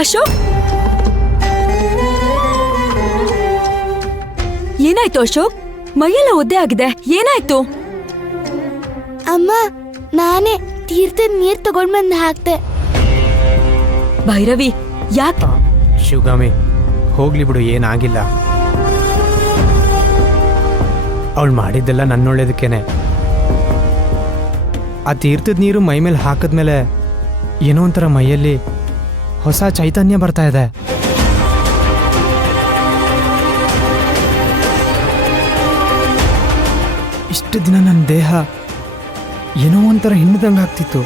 ಅಶೋಕ್, ಏನಾಯ್ತು ಅಶೋಕ್? ಮೈಯೆಲ್ಲ ಒದ್ದೆ ಆಗಿದೆ, ಏನಾಯ್ತು? ಅಮ್ಮ, ನಾನೇ ತೀರ್ಥದ ನೀರ್ ತಗೊಂಡ್ಬಂದು ಹಾಕ್ತೆ. ಭೈರವಿ, ಯಾಕೆ? ಶಿವಗಾಮಿ, ಹೋಗ್ಲಿ ಬಿಡು, ಏನಾಗಿಲ್ಲ. ಅವಳು ಮಾಡಿದ್ದೆಲ್ಲ ನನ್ನೊಳ್ಳೇದಕ್ಕೇನೆ. ಆ ತೀರ್ಥದ ನೀರು ಮೈ ಮೇಲೆ ಹಾಕಿದ್ಮೇಲೆ ಏನೋ ಒಂಥರ ಮೈಯಲ್ಲಿ ಹೊಸ ಚೈತನ್ಯ ಬರ್ತಾ ಇದೆ. ಇಷ್ಟು ದಿನ ನನ್ನ ದೇಹ ಏನೋ ಒಂಥರ ಹಿಂಡ್ದಂಗೆ ಆಗ್ತಿತ್ತು.